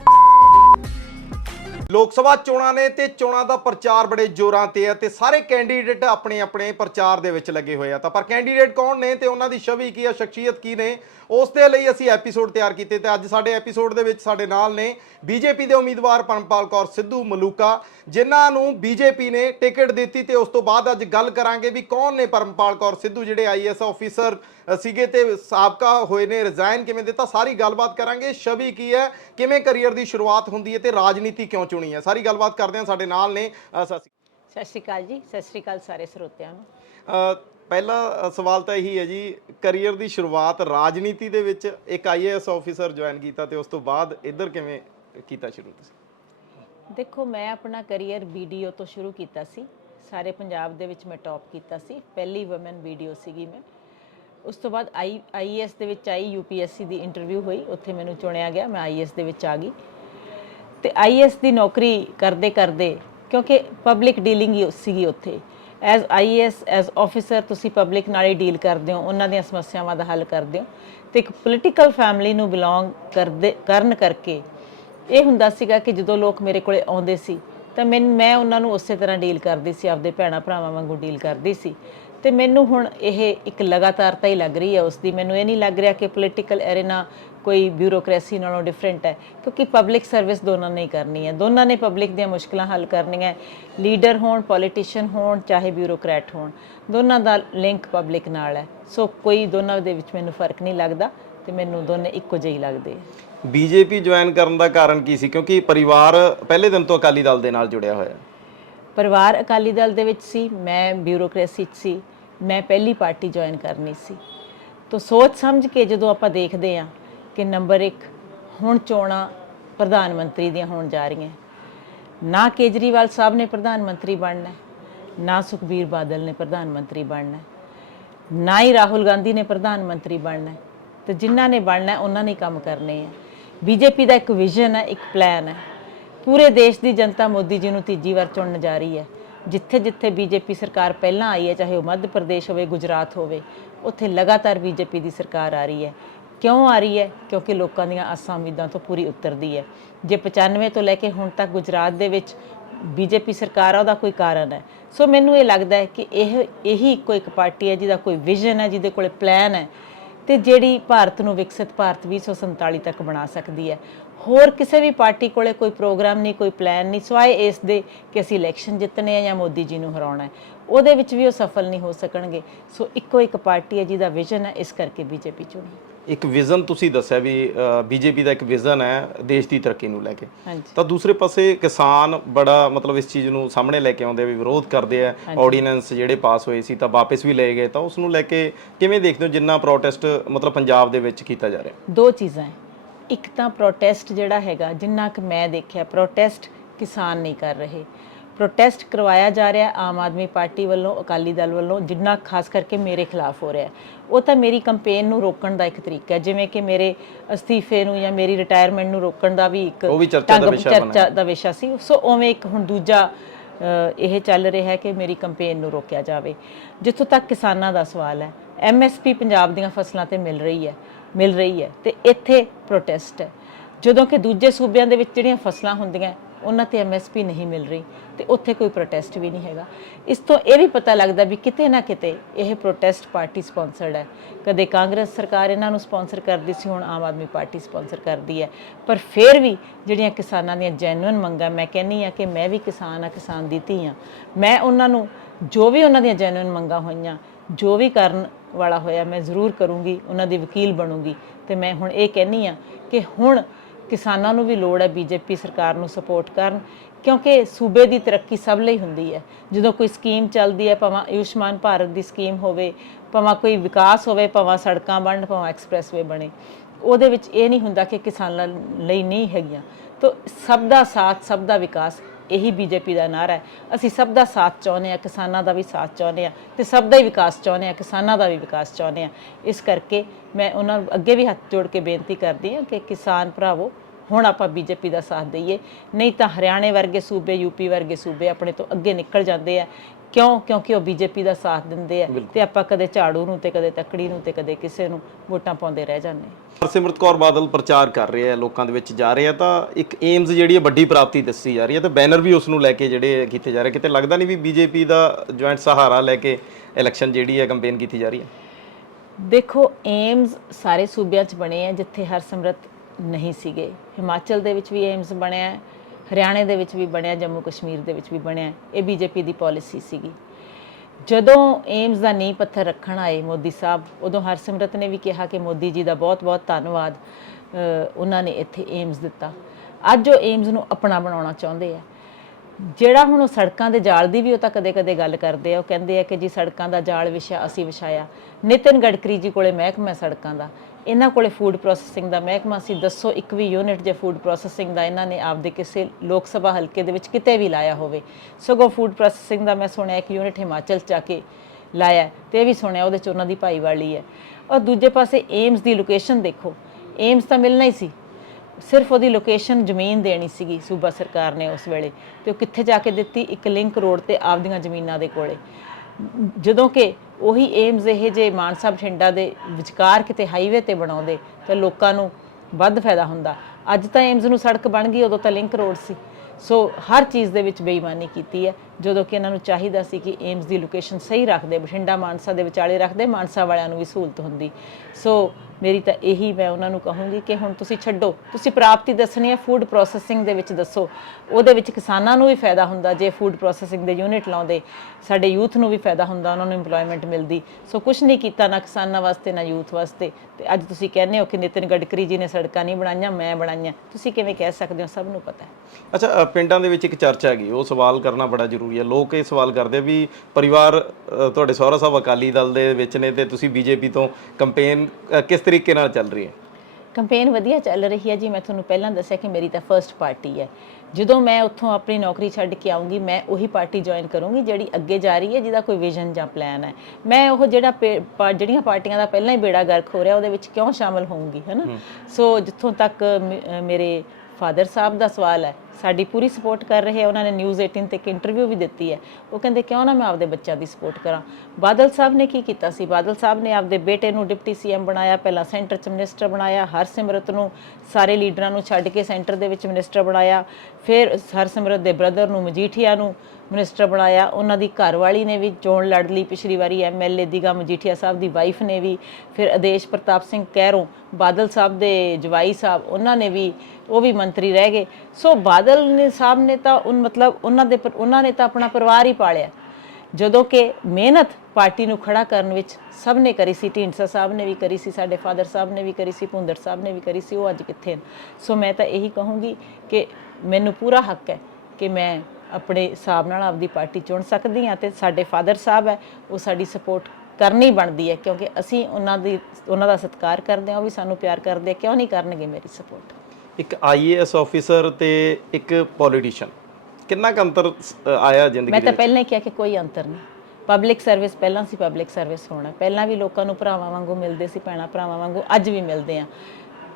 ਲੋਕ ਸਭਾ ਚੋਣਾਂ ਨੇ ਤੇ ਚੋਣਾਂ ਦਾ ਪ੍ਰਚਾਰ ਬੜੇ ਜ਼ੋਰਾਂ ਤੇ ਹੈ ਤੇ ਸਾਰੇ ਕੈਂਡੀਡੇਟ ਆਪਣੇ ਆਪਣੇ ਪ੍ਰਚਾਰ ਦੇ ਵਿੱਚ ਲੱਗੇ ਹੋਏ ਆ। ਤਾਂ ਪਰ ਕੈਂਡੀਡੇਟ ਕੌਣ ਨੇ ਤੇ ਉਹਨਾਂ ਦੀ ਛਵੀ ਕੀ ਆ ਸ਼ਖਸੀਅਤ ਕੀ ਨੇ? ਉਸ ਦੇ ਲਈ ਅਸੀਂ ਐਪੀਸੋਡ ਤਿਆਰ ਕੀਤੇ ਤੇ ਅੱਜ ਸਾਡੇ ਐਪੀਸੋਡ ਦੇ ਵਿੱਚ ਸਾਡੇ ਨਾਲ ਨੇ ਬੀਜੇਪੀ ਦੇ ਉਮੀਦਵਾਰ ਪਰਮਪਾਲ ਕੌਰ ਸਿੱਧੂ ਮਲੂਕਾ ਜਿਨ੍ਹਾਂ ਨੂੰ ਬੀਜੇਪੀ ਨੇ ਟਿਕਟ ਦਿੱਤੀ ਤੇ ਉਸ ਤੋਂ ਬਾਅਦ ਅੱਜ ਗੱਲ ਕਰਾਂਗੇ ਵੀ ਕੌਣ ਨੇ ਪਰਮਪਾਲ ਕੌਰ ਸਿੱਧੂ ਜਿਹੜੇ ਆਈਐਸ ਆਫੀਸਰ ਸੀਗੇ ਤੇ ਸਾਬਕਾ ਹੋਏ ਨੇ ਰਿਜ਼ਾਈਨ ਕਿਵੇਂ ਦਿੱਤਾ ਸਾਰੀ ਗੱਲਬਾਤ ਕਰਾਂਗੇ। ਛਵੀ ਕੀ ਹੈ ਕਿਵੇਂ ਕੈਰੀਅਰ ਦੀ ਸ਼ੁਰੂਆਤ ਹੁੰਦੀ ਹੈ ਤੇ ਰਾਜਨੀਤੀ ਕਿਉਂ ਚੁਣੀ ਹੈ। ਸਾਰੀ ਗੱਲਬਾਤ ਕਰਦੇ ਹਾਂ ਸਾਡੇ ਨਾਲ ਨੇ ਸਤਿ ਸ਼੍ਰੀ ਅਕਾਲ ਜੀ। ਸਤਿ ਸ਼੍ਰੀ ਅਕਾਲ ਸਾਰੇ ਸਰੋਤਿਆਂ ਨੂੰ। ਪਹਿਲਾ ਸਵਾਲ ਤਾਂ ਇਹੀ ਹੈ ਜੀ ਕੈਰੀਅਰ ਦੀ ਸ਼ੁਰੂਆਤ ਰਾਜਨੀਤੀ ਦੇ ਵਿੱਚ ਇੱਕ ਆਈਏਐਸ ਆਫੀਸਰ ਜੁਆਇਨ ਕੀਤਾ ਤੇ ਉਸ ਤੋਂ ਬਾਅਦ ਇੱਧਰ ਕਿਵੇਂ ਕੀਤਾ ਸ਼ੁਰੂ ਤੁਸੀਂ? ਦੇਖੋ, ਮੈਂ ਆਪਣਾ ਕੈਰੀਅਰ ਵੀਡੀਓ ਤੋਂ ਸ਼ੁਰੂ ਕੀਤਾ ਸੀ। ਸਾਰੇ ਪੰਜਾਬ ਦੇ ਵਿੱਚ ਮੈਂ ਟੌਪ ਕੀਤਾ ਸੀ। ਪਹਿਲੀ ਔਮਨ ਵੀਡੀਓ ਸੀਗੀ ਮੈਂ। ਉਸ ਤੋਂ ਬਾਅਦ ਆਈ ਆਈਐਸ ਦੇ ਵਿੱਚ ਆਈ ਯੂਪੀਐਸਸੀ ਦੀ ਇੰਟਰਵਿਊ ਹੋਈ। ਉੱਥੇ ਮੈਨੂੰ ਚੁਣਿਆ ਗਿਆ, ਮੈਂ ਆਈਐਸ ਦੇ ਵਿੱਚ ਆ ਗਈ। ਤੇ ਆਈਐਸ ਦੀ ਨੌਕਰੀ ਕਰਦੇ ਕਰਦੇ ਕਿਉਂਕਿ ਪਬਲਿਕ ਡੀਲਿੰਗ ਹੀ ਸੀਗੀ ਉੱਥੇ। ਐਜ਼ ਆਈਐਸ ਐਜ਼ ਆਫੀਸਰ ਤੁਸੀਂ ਪਬਲਿਕ ਨਾਲ ਹੀ ਡੀਲ ਕਰਦੇ ਹੋ, ਉਹਨਾਂ ਦੀਆਂ ਸਮੱਸਿਆਵਾਂ ਦਾ ਹੱਲ ਕਰਦੇ ਹੋ। ਤੇ ਇੱਕ ਪੋਲੀਟੀਕਲ ਫੈਮਿਲੀ ਨੂੰ ਬਿਲੋਂਗ ਕਰਦੇ, ਕਰਨ ਕਰਕੇ ਇਹ ਹੁੰਦਾ ਸੀਗਾ ਕਿ ਜਦੋਂ ਲੋਕ ਮੇਰੇ ਕੋਲੇ ਆਉਂਦੇ ਸੀ, ਤਾਂ ਮੈਂ ਮੈਂ ਉਹਨਾਂ ਨੂੰ ਉਸੇ ਤਰ੍ਹਾਂ ਡੀਲ ਕਰਦੀ ਸੀ, ਆਪਦੇ ਭੈਣਾ ਭਰਾਵਾਂ ਵਾਂਗੂ ਡੀਲ ਕਰਦੀ ਸੀ। ਤੇ ਮੈਨੂੰ ਹੁਣ ਇਹ ਇੱਕ ਲਗਾਤਾਰਤਾ ਹੀ ਲੱਗ ਰਹੀ ਹੈ ਉਸ ਦੀ ਮੈਨੂੰ ਇਹ ਨਹੀਂ ਲੱਗ ਰਿਹਾ ਕਿ ਪੋਲੀਟੀਕਲ ਐਰੀਨਾ ਕੋਈ ਬਿਊਰੋਕ੍ਰੇਸੀ ਨਾਲੋਂ ਡਿਫਰੈਂਟ ਹੈ ਕਿਉਂਕਿ ਪਬਲਿਕ ਸਰਵਿਸ ਦੋਨਾਂ ਨੇ ਹੀ ਕਰਨੀ ਹੈ। ਦੋਨਾਂ ਨੇ ਪਬਲਿਕ ਦੀਆਂ ਮੁਸ਼ਕਲਾਂ ਹੱਲ ਕਰਨੀਆਂ ਲੀਡਰ ਹੋਣ ਪੋਲੀਟੀਸ਼ੀਅਨ ਹੋਣ ਚਾਹੇ ਬਿਊਰੋਕਰੈਟ ਹੋਣ ਦੋਨਾਂ ਦਾ ਲਿੰਕ ਪਬਲਿਕ ਨਾਲ ਹੈ। ਸੋ ਕੋਈ ਦੋਨਾਂ ਦੇ ਵਿੱਚ ਮੈਨੂੰ ਫ਼ਰਕ ਨਹੀਂ ਲੱਗਦਾ ਤੇ ਮੈਨੂੰ ਦੋਨੇ ਇੱਕੋ ਜਿਹੇ ਹੀ ਲੱਗਦੇ ਆ ਬੀਜੇਪੀ ਜੁਆਇਨ ਕਰਨ ਦਾ ਕਾਰਨ ਕੀ ਸੀ? ਕਿਉਂਕਿ ਪਰਿਵਾਰ ਪਹਿਲੇ ਦਿਨ ਤੋਂ ਅਕਾਲੀ ਦਲ ਦੇ ਨਾਲ ਜੁੜਿਆ ਹੋਇਆ ਹੈ। ਪਰਿਵਾਰ ਅਕਾਲੀ ਦਲ ਦੇ ਵਿੱਚ ਸੀ ਮੈਂ ਬਿਊਰੋਕ੍ਰੇਸੀ 'ਚ ਸੀ ਮੈਂ ਪਹਿਲੀ ਪਾਰਟੀ ਜੁਆਇਨ ਕਰਨੀ ਸੀ। ਤੋ ਸੋਚ ਸਮਝ ਕੇ ਜਦੋਂ ਆਪਾਂ ਦੇਖਦੇ ਹਾਂ ਕਿ ਨੰਬਰ 1 ਹੁਣ ਚੋਣਾਂ ਪ੍ਰਧਾਨ ਮੰਤਰੀ ਦੀਆਂ ਹੋਣ ਜਾ ਰਹੀਆਂ। ਨਾ ਕੇਜਰੀਵਾਲ ਸਾਹਿਬ ਨੇ ਪ੍ਰਧਾਨ ਮੰਤਰੀ ਬਣਨਾ, ਨਾ ਸੁਖਬੀਰ ਬਾਦਲ ਨੇ ਪ੍ਰਧਾਨ ਮੰਤਰੀ ਬਣਨਾ, ਨਾ ਹੀ ਰਾਹੁਲ ਗਾਂਧੀ ਨੇ ਪ੍ਰਧਾਨ ਮੰਤਰੀ ਬਣਨਾ। ਹੈ। ਤੇ ਜਿਨ੍ਹਾਂ ਨੇ ਬਣਨਾ, ਉਹਨਾਂ ਨੇ ਕੰਮ ਕਰਨੇ ਹੈ ਬੀਜੇਪੀ ਦਾ ਇੱਕ ਵਿਜ਼ਨ ਹੈ ਇੱਕ ਪਲਾਨ ਹੈ ਪੂਰੇ ਦੇਸ਼ ਦੀ ਜਨਤਾ ਮੋਦੀ ਜੀ ਨੂੰ ਤੀਜੀ ਵਾਰ ਚੁਣਨ ਜਾ ਰਹੀ ਹੈ ਜਿੱਥੇ ਜਿੱਥੇ ਬੀਜੇਪੀ ਸਰਕਾਰ ਪਹਿਲਾਂ ਆਈ ਹੈ ਚਾਹੇ ਉਹ ਮੱਧ ਪ੍ਰਦੇਸ਼ ਹੋਵੇ, ਗੁਜਰਾਤ ਹੋਵੇ, ਉੱਥੇ ਲਗਾਤਾਰ ਬੀਜੇਪੀ ਦੀ ਸਰਕਾਰ ਆ ਰਹੀ ਹੈ ਕਿਉਂ ਆ ਰਹੀ ਹੈ? ਕਿਉਂਕਿ ਲੋਕਾਂ ਦੀਆਂ ਆਸਾਂ ਉਮੀਦਾਂ ਤੋਂ ਪੂਰੀ ਉਤਰਦੀ ਹੈ। ਜੇ 95 ਤੋਂ ਲੈ ਕੇ ਹੁਣ ਤੱਕ ਗੁਜਰਾਤ ਦੇ ਵਿੱਚ ਬੀਜੇਪੀ ਸਰਕਾਰ ਆ, ਉਹਦਾ ਕੋਈ ਕਾਰਨ ਹੈ? ਸੋ ਮੈਨੂੰ ਇਹ ਲੱਗਦਾ ਹੈ ਕਿ ਇਹ, ਇਹੀ ਇੱਕੋ ਇੱਕ ਪਾਰਟੀ ਹੈ, ਜਿਹਦਾ ਕੋਈ ਵਿਜ਼ਨ ਹੈ, ਜਿਹਦੇ ਕੋਲੇ ਪਲਾਨ ਹੈ ਤੇ ਜਿਹੜੀ ਭਾਰਤ ਨੂੰ ਵਿਕਸਿਤ ਭਾਰਤ 2047 ਤੱਕ ਬਣਾ ਸਕਦੀ ਹੈ। ਹੋਰ ਕਿਸੇ ਵੀ ਪਾਰਟੀ ਕੋਲੇ ਕੋਈ ਪ੍ਰੋਗਰਾਮ ਨਹੀਂ, ਕੋਈ ਪਲਾਨ ਨਹੀਂ। ਸਵਾਏ ਇਸ ਦੇ ਕਿ ਅਸੀਂ ਇਲੈਕਸ਼ਨ ਜਿੱਤਣੇ ਆ ਜਾਂ ਮੋਦੀ ਜੀ ਨੂੰ ਹਰਾਉਣਾ ਹੈ। ਉਹਦੇ ਵਿੱਚ ਵੀ ਉਹ ਸਫਲ ਨਹੀਂ ਹੋ ਸਕਣਗੇ। ਸੋ ਇੱਕੋ ਇੱਕ ਪਾਰਟੀ ਹੈ ਜਿਹਦਾ ਵਿਜ਼ਨ ਹੈ, ਇਸ ਕਰਕੇ ਬੀਜੇਪੀ ਚੁਣੀ। ਇੱਕ ਵਿਜ਼ਨ ਤੁਸੀਂ ਦੱਸਿਆ ਵੀ ਬੀਜੇਪੀ ਦਾ ਇੱਕ ਵਿਜ਼ਨ ਹੈ ਦੇਸ਼ ਦੀ ਤਰੱਕੀ ਨੂੰ ਲੈ ਕੇ। ਤਾਂ ਦੂਸਰੇ ਪਾਸੇ ਕਿਸਾਨ ਬੜਾ ਮਤਲਬ ਇਸ ਚੀਜ਼ ਨੂੰ ਸਾਹਮਣੇ ਲੈ ਕੇ ਆਉਂਦੇ ਆ ਵੀ ਵਿਰੋਧ ਕਰਦੇ ਆ। ਆਰਡੀਨੈਂਸ ਜਿਹੜੇ ਪਾਸ ਹੋਏ ਸੀ ਤਾਂ ਵਾਪਸ ਵੀ ਲਏ ਗਏ। ਤਾਂ ਉਸ ਨੂੰ ਲੈ ਕੇ ਕਿਵੇਂ ਦੇਖਦੇ ਹੋ ਜਿੰਨਾ ਪ੍ਰੋਟੈਸਟ ਮਤਲਬ ਪੰਜਾਬ ਦੇ ਵਿੱਚ ਕੀਤਾ ਜਾ ਰਿਹਾ? ਦੋ ਚੀਜ਼ਾਂ ਇੱਕ ਤਾਂ ਪ੍ਰੋਟੈਸਟ ਜਿਹੜਾ ਹੈਗਾ ਜਿੰਨਾ ਕਿ ਮੈਂ ਦੇਖਿਆ ਪ੍ਰੋਟੈਸਟ ਕਿਸਾਨ ਨਹੀਂ ਕਰ ਰਹੇ। ਪ੍ਰੋਟੈਸਟ ਕਰਵਾਇਆ ਜਾ ਰਿਹਾ ਆਮ ਆਦਮੀ ਪਾਰਟੀ ਵੱਲੋਂ ਅਕਾਲੀ ਦਲ ਵੱਲੋਂ ਜਿੰਨਾ ਖਾਸ ਕਰਕੇ ਮੇਰੇ ਖਿਲਾਫ ਹੋ ਰਿਹਾ। ਉਹ ਤਾਂ ਮੇਰੀ ਕੰਪੇਨ ਨੂੰ ਰੋਕਣ ਦਾ ਇੱਕ ਤਰੀਕਾ ਹੈ ਜਿਵੇਂ ਕਿ ਮੇਰੇ ਅਸਤੀਫੇ ਨੂੰ ਜਾਂ ਮੇਰੀ ਰਿਟਾਇਰਮੈਂਟ ਨੂੰ ਰੋਕਣ ਦਾ ਵੀ ਇੱਕ ਉਹ ਵੀ ਚਰਚਾ ਦਾ ਵਿਸ਼ਾ ਬਣਿਆ। ਚਰਚਾ ਦਾ ਵਿਸ਼ਾ ਸੀ ਸੋ ਉਵੇਂ ਇੱਕ ਹੁਣ ਦੂਜਾ ਇਹ ਚੱਲ ਰਿਹਾ ਹੈ ਕਿ ਮੇਰੀ ਕੰਪੇਨ ਨੂੰ ਰੋਕਿਆ ਜਾਵੇ ਜਿੱਥੋਂ ਤੱਕ ਕਿਸਾਨਾਂ ਦਾ ਸਵਾਲ ਹੈ ਐਮਐਸਪੀ ਪੰਜਾਬ ਦੀਆਂ ਫਸਲਾਂ ਤੇ ਮਿਲ ਰਹੀ ਹੈ ਮਿਲ ਰਹੀ ਹੈ ਤੇ ਇੱਥੇ ਪ੍ਰੋਟੈਸਟ ਹੈ ਜਦੋਂ ਕਿ ਦੂਜੇ ਸੂਬਿਆਂ ਦੇ ਵਿੱਚ ਜਿਹੜੀਆਂ ਫਸਲਾਂ ਹੁੰਦੀਆਂ ਉਹਨਾਂ ਤੇ ਐਮਐਸਪੀ ਨਹੀਂ ਮਿਲ ਰਹੀ ਤੇ ਉੱਥੇ ਕੋਈ ਪ੍ਰੋਟੈਸਟ ਵੀ ਨਹੀਂ ਹੈਗਾ। ਇਸ ਤੋਂ ਇਹ ਵੀ ਪਤਾ ਲੱਗਦਾ ਵੀ ਕਿਤੇ ਨਾ ਕਿਤੇ ਇਹ ਪ੍ਰੋਟੈਸਟ ਪਾਰਟੀ ਸਪਾਂਸਰਡ ਹੈ। ਕਦੇ ਕਾਂਗਰਸ ਸਰਕਾਰ ਇਹਨਾਂ ਨੂੰ ਸਪਾਂਸਰ ਕਰਦੀ ਸੀ, ਹੁਣ ਆਮ ਆਦਮੀ ਪਾਰਟੀ ਸਪਾਂਸਰ ਕਰਦੀ ਹੈ। ਪਰ ਫਿਰ ਵੀ ਜਿਹੜੀਆਂ ਕਿਸਾਨਾਂ ਦੀਆਂ ਜੈਨੂਇਨ ਮੰਗਾਂ, ਮੈਂ ਕਹਿੰਨੀ ਆ ਕਿ ਮੈਂ ਵੀ ਕਿਸਾਨ ਆ, ਕਿਸਾਨ ਦੀ ਧੀ ਆ ਮੈਂ ਉਹਨਾਂ ਨੂੰ ਜੋ ਵੀ ਉਹਨਾਂ ਦੀਆਂ ਜੈਨੂਇਨ ਮੰਗਾਂ ਹੋਈਆਂ, ਜੋ ਵੀ ਕਰਨ ਵਾਲਾ ਹੋਇਆ, ਮੈਂ ਜ਼ਰੂਰ ਕਰੂੰਗੀ, ਉਹਨਾਂ ਦੀ ਵਕੀਲ ਬਣੂੰਗੀ। ਤੇ ਮੈਂ ਹੁਣ ਇਹ ਕਹਿੰਨੀ ਆ ਕਿ ਹੁਣ ਕਿਸਾਨਾਂ ਨੂੰ ਵੀ ਲੋੜ ਹੈ ਬੀਜੇਪੀ ਸਰਕਾਰ ਨੂੰ ਸਪੋਰਟ ਕਰਨ, ਕਿਉਂਕਿ ਸੂਬੇ ਦੀ ਤਰੱਕੀ ਸਭ ਲਈ ਹੁੰਦੀ ਹੈ। ਜਦੋਂ ਕੋਈ ਸਕੀਮ ਚੱਲਦੀ ਹੈ, ਭਾਵੇਂ ਆਯੁਸ਼ਮਾਨ ਭਾਰਤ ਦੀ ਸਕੀਮ ਹੋਵੇ, ਭਾਵੇਂ ਕੋਈ ਵਿਕਾਸ ਹੋਵੇ, ਭਾਵੇਂ ਸੜਕਾਂ ਬਣਨ, ਭਾਵੇਂ ਐਕਸਪ੍ਰੈਸਵੇ ਬਣੇ, ਉਹਦੇ ਵਿੱਚ ਇਹ ਨਹੀਂ ਹੁੰਦਾ ਕਿ ਕਿਸਾਨਾਂ ਲਈ ਨਹੀਂ ਹੈਗੀਆਂ। ਤਾਂ ਸਭ ਦਾ ਸਾਥ, ਸਭ ਦਾ ਵਿਕਾਸ ਇਹੀ ਬੀਜੇਪੀ ਦਾ ਨਾਰਾ ਹੈ। ਅਸੀਂ ਸਭ ਦਾ ਸਾਥ ਚਾਹੁੰਦੇ ਆ ਕਿਸਾਨਾਂ ਦਾ ਵੀ ਸਾਥ ਚਾਹੁੰਦੇ ਆ ਤੇ ਸਭ ਦਾ ਹੀ ਵਿਕਾਸ ਚਾਹੁੰਦੇ ਆ ਕਿਸਾਨਾਂ ਦਾ ਵੀ ਵਿਕਾਸ ਚਾਹੁੰਦੇ ਆ ਇਸ ਕਰਕੇ ਮੈਂ ਉਹਨਾਂ ਨੂੰ ਅੱਗੇ ਵੀ ਹੱਥ ਜੋੜ ਕੇ ਬੇਨਤੀ ਕਰਦੀ ਹਾਂ ਕਿ ਕਿਸਾਨ ਭਰਾਵੋ, ਹੁਣ ਆਪਾਂ ਬੀਜੇਪੀ ਦਾ ਸਾਥ ਦਈਏ। ਨਹੀਂ ਤਾਂ ਹਰਿਆਣੇ ਵਰਗੇ ਸੂਬੇ, ਯੂਪੀ ਵਰਗੇ ਸੂਬੇ ਆਪਣੇ ਤੋਂ ਅੱਗੇ ਨਿਕਲ ਜਾਂਦੇ ਆ। ਕਿਉਂ? ਕਿਉਂਕਿ ਉਹ ਬੀਜੇਪੀ ਦਾ ਸਾਥ ਦਿੰਦੇ ਆ ਤੇ ਆਪਾਂ ਕਦੇ ਝਾੜੂ ਨੂੰ ਤੇ ਕਦੇ ਤੱਕੜੀ ਨੂੰ ਤੇ ਕਦੇ ਕਿਸੇ ਨੂੰ ਵੋਟਾਂ ਪਾਉਂਦੇ ਰਹਿ ਜਾਂਦੇ ਹਾਂ ਹਰਸਿਮਰਤ ਕੌਰ ਬਾਦਲ ਪ੍ਰਚਾਰ ਕਰ ਰਹੇ ਆ ਲੋਕਾਂ ਦੇ ਵਿੱਚ ਜਾ ਰਹੇ ਆ ਤਾਂ ਇੱਕ ਏਮਸ ਜਿਹੜੀ ਹੈ ਵੱਡੀ ਪ੍ਰਾਪਤੀ ਦੱਸੀ ਜਾ ਰਹੀ ਹੈ ਤੇ ਬੈਨਰ ਵੀ ਉਸ ਨੂੰ ਲੈ ਕੇ ਜਿਹੜੇ ਕੀਤੇ ਜਾ ਰਹੇ ਕਿਤੇ ਲੱਗਦਾ ਨਹੀਂ ਵੀ ਬੀਜੇਪੀ ਦਾ ਜੁਆਇੰਟ ਸਹਾਰਾ ਲੈ ਕੇ ਇਲੈਕਸ਼ਨ ਜਿਹੜੀ ਹੈ ਕੰਪੇਨ ਕੀਤੀ ਜਾ ਰਹੀ ਹੈ ਦੇਖੋ ਏਮਸ ਸਾਰੇ ਸੂਬਿਆਂ 'ਚ ਬਣੇ ਆ ਜਿੱਥੇ ਹਰਸਿਮਰਤ ਨਹੀਂ ਸੀਗੇ। ਹਿਮਾਚਲ ਦੇ ਵਿੱਚ ਵੀ ਏਮਸ ਬਣਿਆ ਹੈ, ਹਰਿਆਣੇ ਦੇ ਵਿੱਚ ਵੀ ਬਣਿਆ, ਜੰਮੂ ਕਸ਼ਮੀਰ ਦੇ ਵਿੱਚ ਵੀ ਬਣਿਆ, ਇਹ ਬੀਜੇਪੀ ਦੀ ਪਾਲਿਸੀ ਸੀਗੀ। ਜਦੋਂ ਏਮਸ ਦਾ ਨੀਂਹ ਪੱਥਰ ਰੱਖਣ ਆਏ ਮੋਦੀ ਸਾਹਿਬ, ਉਦੋਂ ਹਰਸਿਮਰਤ ਨੇ ਵੀ ਕਿਹਾ ਕਿ ਮੋਦੀ ਜੀ ਦਾ ਬਹੁਤ-ਬਹੁਤ ਧੰਨਵਾਦ ਉਹਨਾਂ ਨੇ ਇੱਥੇ ਏਮਸ ਦਿੱਤਾ। ਅੱਜ ਉਹ ਏਮਸ ਨੂੰ ਆਪਣਾ ਬਣਾਉਣਾ ਚਾਹੁੰਦੇ ਆ। ਜਿਹੜਾ ਹੁਣ ਉਹ ਸੜਕਾਂ ਦੇ ਜਾਲ ਦੀ ਵੀ ਉਹ ਤਾਂ ਕਦੇ-ਕਦੇ ਗੱਲ ਕਰਦੇ ਆ, ਉਹ ਕਹਿੰਦੇ ਆ ਕਿ ਜੀ ਸੜਕਾਂ ਦਾ ਜਾਲ ਵਿਛਿਆ, ਅਸੀਂ ਵਿਛਾਇਆ। ਨਿਤਿਨ ਗਡਕਰੀ ਜੀ ਕੋਲੇ ਮਹਿਕਮਾ ਸੜਕਾਂ ਦਾ। ਇਹਨਾਂ ਕੋਲੇ ਫੂਡ ਪ੍ਰੋਸੈਸਿੰਗ ਦਾ ਮਹਿਕਮਾ ਸੀ। ਦੱਸੋ ਇੱਕ ਵੀ ਯੂਨਿਟ ਜੇ ਫੂਡ ਪ੍ਰੋਸੈਸਿੰਗ ਦਾ ਇਹਨਾਂ ਨੇ ਆਪਦੇ ਕਿਸੇ ਲੋਕ ਸਭਾ ਹਲਕੇ ਦੇ ਵਿੱਚ ਕਿਤੇ ਵੀ ਲਾਇਆ ਹੋਵੇ। ਸਗੋਂ ਫੂਡ ਪ੍ਰੋਸੈਸਿੰਗ ਦਾ ਮੈਂ ਸੁਣਿਆ ਇੱਕ ਯੂਨਿਟ ਹਿਮਾਚਲ ਚ ਆ ਕੇ ਲਾਇਆ ਤੇ ਇਹ ਵੀ ਸੁਣਿਆ ਉਹਦੇ ਚ ਉਹਨਾਂ ਦੀ ਭਾਈਵਾਲੀ ਹੈ। ਔਰ ਦੂਜੇ ਪਾਸੇ ਏਮਸ ਦੀ ਲੋਕੇਸ਼ਨ ਦੇਖੋ। ਏਮਸ ਤਾਂ ਮਿਲਣਾ ਹੀ ਸੀ। ਸਿਰਫ ਉਹਦੀ ਲੋਕੇਸ਼ਨ ਜ਼ਮੀਨ ਦੇਣੀ ਸੀਗੀ ਸੂਬਾ ਸਰਕਾਰ ਨੇ ਉਸ ਵੇਲੇ ਤੇ ਉਹ ਕਿੱਥੇ ਜਾ ਕੇ ਦਿੱਤੀ? ਇੱਕ ਲਿੰਕ ਰੋਡ ਤੇ ਆਪਦੀਆਂ ਜ਼ਮੀਨਾਂ ਦੇ ਕੋਲੇ। ਜਦੋਂ ਕਿ ਉਹੀ ਏਮਜ਼ ਇਹ ਜੇ ਮਾਨਸਾ ਬਠਿੰਡਾ ਦੇ ਵਿਚਕਾਰ ਕਿਤੇ ਹਾਈਵੇ ਤੇ ਬਣਾਉਂਦੇ ਤਾਂ ਲੋਕਾਂ ਨੂੰ ਵੱਧ ਫਾਇਦਾ ਹੁੰਦਾ। ਅੱਜ ਤਾਂ ਏਮਜ਼ ਨੂੰ ਸੜਕ ਬਣ ਗਈ, ਉਦੋਂ ਤਾਂ ਲਿੰਕ ਰੋਡ ਸੀ। ਸੋ ਹਰ ਚੀਜ਼ ਦੇ ਵਿੱਚ ਬੇਈਮਾਨੀ ਕੀਤੀ ਹੈ। ਜਦੋਂ ਕਿ ਇਹਨਾਂ ਨੂੰ ਚਾਹੀਦਾ ਸੀ ਕਿ ਏਮਸ ਦੀ ਲੋਕੇਸ਼ਨ ਸਹੀ ਰੱਖਦੇ, ਬਠਿੰਡਾ ਮਾਨਸਾ ਦੇ ਵਿਚਾਲੇ ਰੱਖਦੇ, ਮਾਨਸਾ ਵਾਲਿਆਂ ਨੂੰ ਵੀ ਸਹੂਲਤ ਹੁੰਦੀ। ਸੋ ਮੇਰੀ ਤਾਂ ਇਹੀ ਮੈਂ ਉਹਨਾਂ ਨੂੰ ਕਹੂੰਗੀ ਕਿ ਹੁਣ ਤੁਸੀਂ ਛੱਡੋ। ਤੁਸੀਂ ਪ੍ਰਾਪਤੀ ਦੱਸਣੀ ਹੈ ਫੂਡ ਪ੍ਰੋਸੈਸਿੰਗ ਦੇ ਵਿੱਚ ਦੱਸੋ। ਉਹਦੇ ਵਿੱਚ ਕਿਸਾਨਾਂ ਨੂੰ ਵੀ ਫਾਇਦਾ ਹੁੰਦਾ ਜੇ ਫੂਡ ਪ੍ਰੋਸੈਸਿੰਗ ਦੇ ਯੂਨਿਟ ਲਾਉਂਦੇ। ਸਾਡੇ ਯੂਥ ਨੂੰ ਵੀ ਫਾਇਦਾ ਹੁੰਦਾ, ਉਹਨਾਂ ਨੂੰ EMPLOYMENT ਮਿਲਦੀ। ਸੋ ਕੁਝ ਨਹੀਂ ਕੀਤਾ ਨਾ ਕਿਸਾਨਾਂ ਵਾਸਤੇ, ਨਾ ਯੂਥ ਵਾਸਤੇ। ਤੇ ਅੱਜ ਤੁਸੀਂ ਕਹਿੰਦੇ ਹੋ ਕਿ ਨਿਤਿਨ ਗਡਕਰੀ ਜੀ ਨੇ ਸੜਕਾਂ ਨਹੀਂ ਬਣਾਈਆਂ, ਮੈਂ ਬਣਾਈਆਂ। ਤੁਸੀਂ ਕਿਵੇਂ ਕਹਿ ਸਕਦੇ ਹੋ? ਸਭ ਨੂੰ ਪਤਾ ਹੈ। ਅੱਛਾ ਪਿੰਡਾਂ ਦੇ ਵਿੱਚ ਇੱਕ ਚਰਚਾ ਹੈਗੀ ਉਹ ਸਵਾਲ ਕਰਨਾ ਬੜਾ ਜ਼ਰੂਰੀ ਹੈ। ਲੋਕ ਇਹ ਸਵਾਲ ਕਰਦੇ ਵੀ ਪਰਿਵਾਰ ਤੁਹਾਡੇ ਸਹੁਰਾ ਸਾਹਿਬ ਅਕਾਲੀ ਦਲ ਦੇ ਵਿੱਚ ਨੇ ਤੇ ਤੁਸੀਂ ਬੀਜੇਪੀ ਤੋਂ ਕੰਪੇਨ ਕਿਸ ਤਰੀਕੇ ਨਾਲ ਚੱਲ ਰਹੀ ਹੈ? ਕੰਪੇਨ ਵਧੀਆ ਚੱਲ ਰਹੀ ਹੈ ਜੀ। ਮੈਂ ਤੁਹਾਨੂੰ ਪਹਿਲਾਂ ਦੱਸਿਆ ਕਿ ਮੇਰੀ ਤਾਂ ਫਰਸਟ ਪਾਰਟੀ ਹੈ। ਜਦੋਂ ਮੈਂ ਉੱਥੋਂ ਆਪਣੀ ਨੌਕਰੀ ਛੱਡ ਕੇ ਆਉਂਗੀ ਮੈਂ ਉਹੀ ਪਾਰਟੀ ਜੁਆਇਨ ਕਰੂੰਗੀ ਜਿਹੜੀ ਅੱਗੇ ਜਾ ਰਹੀ ਹੈ ਜਿਹਦਾ ਕੋਈ ਵਿਜ਼ਨ ਜਾਂ ਪਲਾਨ ਹੈ। ਮੈਂ ਉਹ ਜਿਹੜਾ ਜਿਹੜੀਆਂ ਪਾਰਟੀਆਂ ਦਾ ਪਹਿਲਾਂ ਹੀ ਬੇੜਾ ਗਰਕ ਹੋ ਰਿਹਾ ਉਹਦੇ ਵਿੱਚ ਕਿਉਂ ਸ਼ਾਮਲ ਹੋਊਂਗੀ ਹੈਨਾ? ਸੋ ਜਿੱਥੋਂ ਤੱਕ ਮੇਰੇ ਫਾਦਰ ਸਾਹਿਬ ਦਾ ਸਵਾਲ ਹੈ, ਸਾਡੀ ਪੂਰੀ ਸਪੋਰਟ ਕਰ ਰਹੇ ਆ ਉਹਨਾਂ ਨੇ ਨਿਊਜ਼ 18 ਤੇ ਇੱਕ ਇੰਟਰਵਿਊ ਵੀ ਦਿੱਤੀ ਹੈ। ਉਹ ਕਹਿੰਦੇ, ਕਿਉਂ ਨਾ ਮੈਂ ਆਪਦੇ ਬੱਚਿਆਂ ਦੀ ਸਪੋਰਟ ਕਰਾਂ? ਬਾਦਲ ਸਾਹਿਬ ਨੇ ਕੀ ਕੀਤਾ ਸੀ? ਬਾਦਲ ਸਾਹਿਬ ਨੇ ਆਪਦੇ ਬੇਟੇ ਨੂੰ ਡਿਪਟੀ ਸੀਐਮ ਬਣਾਇਆ, ਪਹਿਲਾਂ ਸੈਂਟਰ 'ਚ ਮਿਨਿਸਟਰ ਬਣਾਇਆ, ਹਰਸਿਮਰਤ ਨੂੰ ਸਾਰੇ ਲੀਡਰਾਂ ਨੂੰ ਛੱਡ ਕੇ ਸੈਂਟਰ ਦੇ ਵਿੱਚ ਮਿਨਿਸਟਰ ਬਣਾਇਆ, ਫਿਰ ਹਰਸਿਮਰਤ ਦੇ ਬ੍ਰਦਰ ਨੂੰ ਮਜੀਠੀਆ ਨੂੰ ਮਿਨਿਸਟਰ ਬਣਾਇਆ, ਉਹਨਾਂ ਦੀ ਘਰਵਾਲੀ ਨੇ ਵੀ ਚੋਣ ਲੜ ਲਈ ਪਿਛਲੀ ਵਾਰੀ ਐਮਐਲਏ ਦੀਗਾ ਮਜੀਠੀਆ ਸਾਹਿਬ ਦੀ ਵਾਈਫ ਨੇ ਵੀ, ਫਿਰ ਆਦੇਸ਼ ਪ੍ਰਤਾਪ ਸਿੰਘ ਕਹਿਰੋਂ ਬਾਦਲ ਸਾਹਿਬ ਦੇ ਜਵਾਈ ਸਾਹਿਬ, ਉਹਨਾਂ ਨੇ ਵੀ ਉਹ ਵੀ ਮੰਤਰੀ ਰਹਿ ਗਏ। ਸੋ ਬਾਦਲ ਨੇ ਸਾਹਿਬ ਨੇ ਤਾਂ ਉਨ ਮਤਲਬ ਉਹਨਾਂ ਦੇ ਪਰ- ਉਹਨਾਂ ਨੇ ਤਾਂ ਆਪਣਾ ਪਰਿਵਾਰ ਹੀ ਪਾਲਿਆ। ਜਦੋਂ ਕਿ ਮਿਹਨਤ ਪਾਰਟੀ ਨੂੰ ਖੜਾ ਕਰਨ ਵਿੱਚ ਸਭ ਨੇ ਕਰੀ ਸੀ, ਢੀਂਡਸਾ ਸਾਹਿਬ ਨੇ ਵੀ ਕਰੀ ਸੀ, ਸਾਡੇ ਫਾਦਰ ਸਾਹਿਬ ਨੇ ਵੀ ਕਰੀ ਸੀ, ਭੁੰਦਰ ਸਾਹਿਬ ਨੇ ਵੀ ਕਰੀ ਸੀ, ਉਹ ਅੱਜ ਕਿੱਥੇ ਨੇ ਸੋ ਮੈਂ ਤਾਂ ਇਹੀ ਕਹੂੰਗੀ ਕਿ ਮੈਨੂੰ ਪੂਰਾ ਹੱਕ ਹੈ ਕਿ ਮੈਂ ਆਪਣੇ ਹਿਸਾਬ ਨਾਲ ਆਪਦੀ ਪਾਰਟੀ ਚੁਣ ਸਕਦੀ ਹਾਂ ਤੇ ਸਾਡੇ ਫਾਦਰ ਸਾਹਿਬ ਹੈ, ਉਹ ਸਾਡੀ ਸਪੋਰਟ ਕਰਨੀ ਬਣਦੀ ਹੈ ਕਿਉਂਕਿ ਅਸੀਂ ਉਹਨਾਂ ਦੀ, ਉਹਨਾਂ ਦਾ ਸਤਿਕਾਰ ਕਰਦੇ ਹਾਂ, ਉਹ ਵੀ ਸਾਨੂੰ ਪਿਆਰ ਕਰਦੇ ਆ, ਕਿਉਂ ਨਹੀਂ ਕਰਨਗੇ ਮੇਰੀ ਸਪੋਰਟ? ਇੱਕ ਆਈਏਐਸ ਆਫੀਸਰ ਤੇ ਇੱਕ ਪੋਲੀਟੀਸ਼ੀਅਨ ਕਿੰਨਾ ਕੁ ਅੰਤਰ ਆਇਆ ਜ਼ਿੰਦਗੀ ਮੈਂ ਤਾਂ ਪਹਿਲਾਂ ਹੀ ਕਿਹਾ ਕਿ ਕੋਈ ਅੰਤਰ ਨਹੀਂ। ਪਬਲਿਕ ਸਰਵਿਸ ਪਹਿਲਾਂ ਸੀ ਪਬਲਿਕ ਸਰਵਿਸ ਹੋਣਾ ਪਹਿਲਾਂ ਵੀ ਲੋਕਾਂ ਨੂੰ ਭਰਾਵਾਂ ਵਾਂਗੂ ਮਿਲਦੇ ਸੀ ਭੈਣਾਂ ਭਰਾਵਾਂ ਵਾਂਗੂ ਅੱਜ ਵੀ ਮਿਲਦੇ ਆ।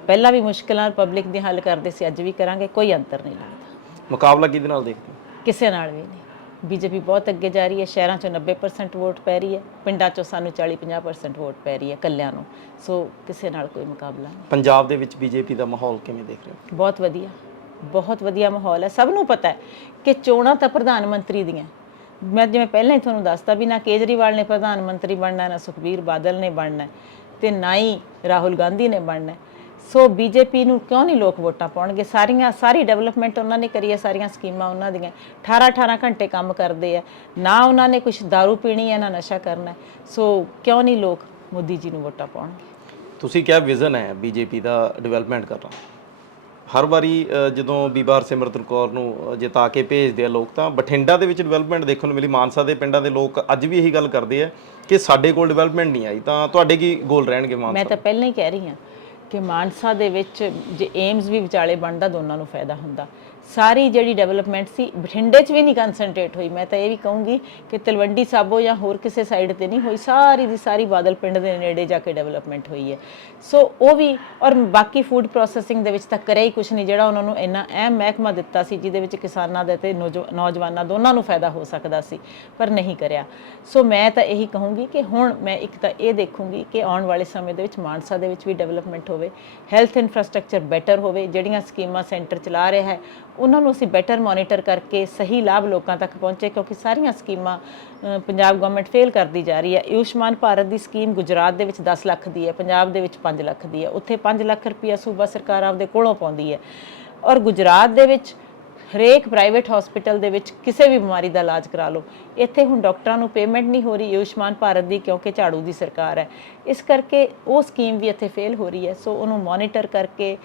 ਪਹਿਲਾਂ ਵੀ ਮੁਸ਼ਕਲਾਂ ਪਬਲਿਕ ਦੀ ਹੱਲ ਕਰਦੇ ਸੀ ਅੱਜ ਵੀ ਕਰਾਂਗੇ ਕੋਈ ਅੰਤਰ ਨਹੀਂ ਲੱਗਦਾ। ਮੁਕਾਬਲਾ ਕਿਹਦੇ ਨਾਲ ਦੇਖਦੇ? ਕਿਸੇ ਨਾਲ ਵੀ ਨਹੀਂ। ਬੀਜੇਪੀ ਬਹੁਤ ਅੱਗੇ ਜਾ ਰਹੀ ਹੈ ਸ਼ਹਿਰਾਂ 'ਚੋਂ 90% ਵੋਟ ਪੈ ਰਹੀ ਹੈ ਪਿੰਡਾਂ 'ਚੋਂ ਸਾਨੂੰ 40-50% ਵੋਟ ਪੈ ਰਹੀ ਹੈ ਕੱਲਿਆਂ ਨੂੰ। ਸੋ ਕਿਸੇ ਨਾਲ ਕੋਈ ਮੁਕਾਬਲਾ ਨਹੀਂ। ਪੰਜਾਬ ਦੇ ਵਿੱਚ ਬੀਜੇਪੀ ਦਾ ਮਾਹੌਲ ਕਿਵੇਂ ਦੇਖ ਰਹੇ ਹੋ? ਬਹੁਤ ਵਧੀਆ ਬਹੁਤ ਵਧੀਆ ਮਾਹੌਲ ਹੈ। ਸਭ ਨੂੰ ਪਤਾ ਹੈ ਕਿ ਚੋਣਾਂ ਤਾਂ ਪ੍ਰਧਾਨ ਮੰਤਰੀ ਦੀਆਂ। ਮੈਂ ਜਿਵੇਂ ਪਹਿਲਾਂ ਹੀ ਤੁਹਾਨੂੰ ਦੱਸਤਾ ਵੀ ਨਾ ਕੇਜਰੀਵਾਲ ਨੇ ਪ੍ਰਧਾਨ ਮੰਤਰੀ ਬਣਨਾ ਨਾ ਸੁਖਬੀਰ ਬਾਦਲ ਨੇ ਬਣਨਾ ਤੇ ਨਾ ਹੀ ਰਾਹੁਲ ਗਾਂਧੀ ਨੇ ਬਣਨਾ ਸੋ ਬੀਜੇਪੀ ਨੂੰ ਕਿਉਂ ਨਹੀਂ ਲੋਕ ਵੋਟਾਂ ਪਾਉਣਗੇ? ਸਾਰੀਆਂ ਸਾਰੀ ਡਿਵੈਲਪਮੈਂਟ ਉਹਨਾਂ ਨੇ ਕਰੀ ਹੈ ਸਾਰੀਆਂ ਸਕੀਮਾਂ ਉਹਨਾਂ ਦੀਆਂ। 18 18 ਘੰਟੇ ਕੰਮ ਕਰਦੇ ਆ। ਨਾ ਉਹਨਾਂ ਨੇ ਕੁਝ दारू ਪੀਣੀ ਹੈ ਨਾ ਨਸ਼ਾ ਕਰਨਾ। ਸੋ ਕਿਉਂ ਨਹੀਂ ਲੋਕ ਮੋਦੀ ਜੀ ਨੂੰ ਵੋਟਾਂ ਪਾਉਣਗੇ ਤੁਸੀਂ ਕਿਹਾ ਵਿਜ਼ਨ ਹੈ ਬੀਜੇਪੀ ਦਾ ਡਿਵੈਲਪਮੈਂਟ ਕਰਨਾ। ਹਰ ਵਾਰੀ ਜਦੋਂ ਬੀਬਾ ਹਰਸਿਮਰਤ ਕੌਰ ਨੂੰ ਜਿਤਾ ਕੇ ਭੇਜਦੇ ਆ ਲੋਕ ਤਾਂ ਬਠਿੰਡਾ ਦੇ ਵਿੱਚ ਡਿਵੈਲਪਮੈਂਟ ਦੇਖਣ ਨੂੰ ਮਿਲੀ। ਮਾਨਸਾ ਦੇ ਪਿੰਡਾਂ ਦੇ ਲੋਕ ਅੱਜ ਵੀ ਇਹੀ ਗੱਲ ਕਰਦੇ ਆ ਕਿ ਸਾਡੇ ਕੋਲ ਡਿਵੈਲਪਮੈਂਟ ਨਹੀਂ ਆਈ ਤਾਂ ਤੁਹਾਡੇ ਕੀ ਗੋਲ ਰਹਿਣਗੇ ਮੈਂ ਮਾਨਸਾ ਤਾਂ ਪਹਿਲਾਂ ਹੀ ਕਹਿ ਰਹੀ ਹਾਂ। ਕਿ ਮਾਨਸਾ ਦੇ ਵਿੱਚ ਜੇ ਏਮਸ ਵੀ ਵਿਚਾਲੇ ਬਣਦਾ ਦੋਨਾਂ ਨੂੰ ਫਾਇਦਾ ਹੁੰਦਾ। ਸਾਰੀ ਜਿਹੜੀ ਡਿਵੈਲਪਮੈਂਟ ਸੀ ਬਠਿੰਡੇ 'ਚ ਵੀ ਨਹੀਂ ਕਨਸੈਂਟਰੇਟ ਹੋਈ। ਮੈਂ ਤਾਂ ਇਹ ਵੀ ਕਹੂੰਗੀ ਕਿ ਤਲਵੰਡੀ ਸਾਬੋ ਜਾਂ ਹੋਰ ਕਿਸੇ ਸਾਈਡ ਤੇ ਨਹੀਂ ਹੋਈ। ਸਾਰੀ ਦੀ ਸਾਰੀ ਬਾਦਲ ਪਿੰਡ ਦੇ ਨੇੜੇ ਜਾ ਕੇ ਡਿਵੈਲਪਮੈਂਟ ਹੋਈ ਹੈ। ਸੋ ਉਹ ਵੀ ਔਰ ਬਾਕੀ ਫੂਡ ਪ੍ਰੋਸੈਸਿੰਗ ਦੇ ਵਿੱਚ ਤਾਂ ਕਰਿਆ ਹੀ ਕੁਝ ਨਹੀਂ, ਜਿਹੜਾ ਉਹਨਾਂ ਨੂੰ ਇੰਨਾ ਅਹਿਮ ਮਹਿਕਮਾ ਦਿੱਤਾ ਸੀ, ਜਿਹਦੇ ਵਿੱਚ ਕਿਸਾਨਾਂ ਦੇ ਤੇ ਨੌਜਵਾ- ਨੌਜਵਾਨਾਂ ਦੋਨਾਂ ਨੂੰ ਫਾਇਦਾ ਹੋ ਸਕਦਾ ਸੀ, ਪਰ ਨਹੀਂ ਕਰਿਆ। ਸੋ ਮੈਂ ਤਾਂ ਇਹੀ ਕਹੂੰਗੀ ਕਿ ਹੁਣ ਮੈਂ ਇੱਕ ਤਾਂ ਇਹ ਦੇਖੂੰਗੀ ਕਿ ਆਉਣ ਵਾਲੇ ਸਮੇਂ ਦੇ ਵਿੱਚ ਮਾਨਸਾ ਦੇ ਵਿੱਚ ਵੀ ਡਿਵੈਲਪਮੈਂਟ ਹੋਵੇ ਹੈਲਥ ਇਨਫਰਾਸਟ੍ਰਕਚਰ ਬੈਟਰ ਹੋਵੇ, ਜਿਹੜੀਆਂ ਸਕੀਮਾਂ ਸੈਂਟਰ ਚਲਾ ਰਿਹਾ ਹੈ ਉਹਨਾਂ ਨੂੰ ਅਸੀਂ ਬੈਟਰ ਮੋਨੀਟਰ ਕਰਕੇ ਸਹੀ ਲਾਭ ਲੋਕਾਂ ਤੱਕ ਪਹੁੰਚੇ, ਕਿਉਂਕਿ ਸਾਰੀਆਂ ਸਕੀਮਾਂ ਪੰਜਾਬ ਗਵਰਨਮੈਂਟ ਫੇਲ ਕਰਦੀ ਜਾ ਰਹੀ ਹੈ। ਆਯੁਸ਼ਮਾਨ ਭਾਰਤ ਦੀ ਸਕੀਮ ਗੁਜਰਾਤ ਦੇ ਵਿੱਚ 10 ਲੱਖ ਦੀ ਹੈ, ਪੰਜਾਬ ਦੇ ਵਿੱਚ 5 ਲੱਖ ਦੀ ਹੈ। ਉੱਥੇ 5 ਲੱਖ ਰੁਪਈਆ ਸੂਬਾ ਸਰਕਾਰ ਆਪਦੇ ਕੋਲੋਂ ਪਾਉਂਦੀ ਹੈ। ਔਰ ਗੁਜਰਾਤ ਦੇ ਵਿੱਚ ਹਰੇਕ ਪ੍ਰਾਈਵੇਟ ਹਸਪੀਟਲ ਦੇ ਵਿੱਚ ਕਿਸੇ ਵੀ ਬਿਮਾਰੀ ਦਾ ਇਲਾਜ ਕਰਾ ਲਓ। ਇੱਥੇ ਹੁਣ ਡਾਕਟਰਾਂ ਨੂੰ ਪੇਮੈਂਟ ਨਹੀਂ ਹੋ ਰਹੀ ਆਯੁਸ਼ਮਾਨ ਭਾਰਤ ਦੀ, ਕਿਉਂਕਿ ਝਾੜੂ ਦੀ ਸਰਕਾਰ ਹੈ। ਇਸ ਕਰਕੇ ਉਹ ਸਕੀਮ ਵੀ ਇੱਥੇ ਫੇਲ ਹੋ ਰਹੀ ਹੈ। ਸੋ ਉਹਨੂੰ ਮੋਨੀਟਰ ਕਰਕੇ